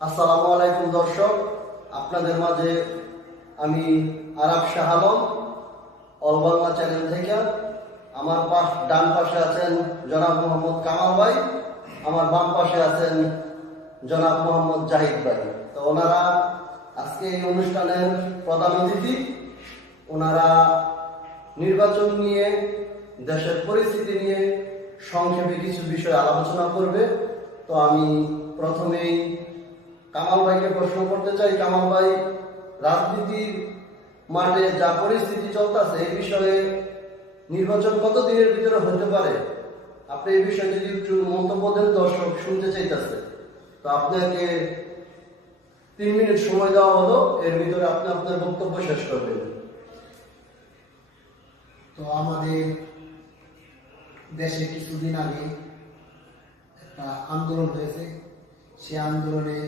আসসালামু আলাইকুম দর্শক, আপনাদের মাঝে আমি আরাফ শাহ আলম, অল বাংলা চ্যানেল থেকে। আমার ডান পাশে আছেন জনাব মোহাম্মদ কামাল ভাই, আমার বাম পাশে আছেন জনাব মোহাম্মদ জাহিদ ভাই। তো ওনারা আজকে এই অনুষ্ঠানের প্রধান অতিথি। ওনারা নির্বাচন নিয়ে, দেশের পরিস্থিতি নিয়ে সংক্ষেপে কিছু বিষয় আলোচনা করবে। তো আমি প্রথমেই কামাল ভাইকে প্রশ্ন করতে চাই। কামাল ভাই, রাজনীতির মাঠে যা পরিস্থিতি চলতেছে এই বিষয়ে নির্বাচন কত দিনের ভিতরে হতে পারে, আপনি এই বিষয়ে যদি একটু মন্তব্য দেন, দর্শক শুনতে চাইতেছে। তো আপনাকে 3 মিনিট সময় দেওয়া হলো, এর ভিতরে আপনি আপনার বক্তব্য শেষ করবেন। তো আমাদের দেশে কিছুদিন আগে একটা আন্দোলন হয়েছে। সে আন্দোলনে